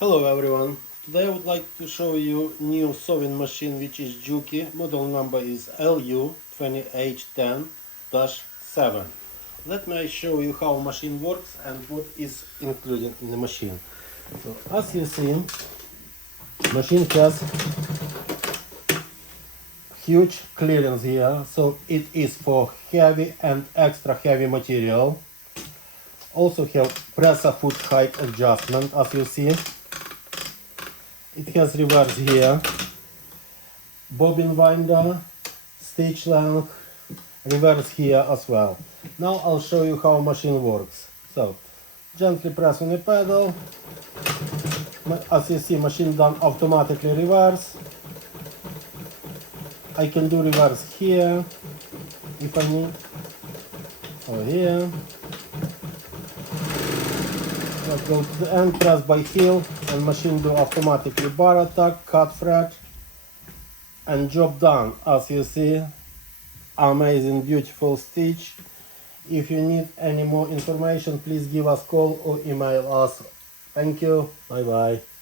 Hello everyone, today I would like to show you new sewing machine which is Juki, model number is LU2810 A70BBS. Let me show you how machine works and what is included in the machine. So as you see, machine has huge clearance here, so it is for heavy and extra heavy material. Also have presser foot height adjustment, as you see. It has reverse here, bobbin winder, stitch length, reverse here as well. Now I'll show you how machine works. So, gently press on the pedal. As you see, machine done automatically reverse. I can do reverse here, if I need, or here. Let's go to the end, press by heel, and machine do automatically bar attack, cut thread, and job done. As you see, amazing, beautiful stitch. If you need any more information, please give us a call or email us. Thank you. Bye bye.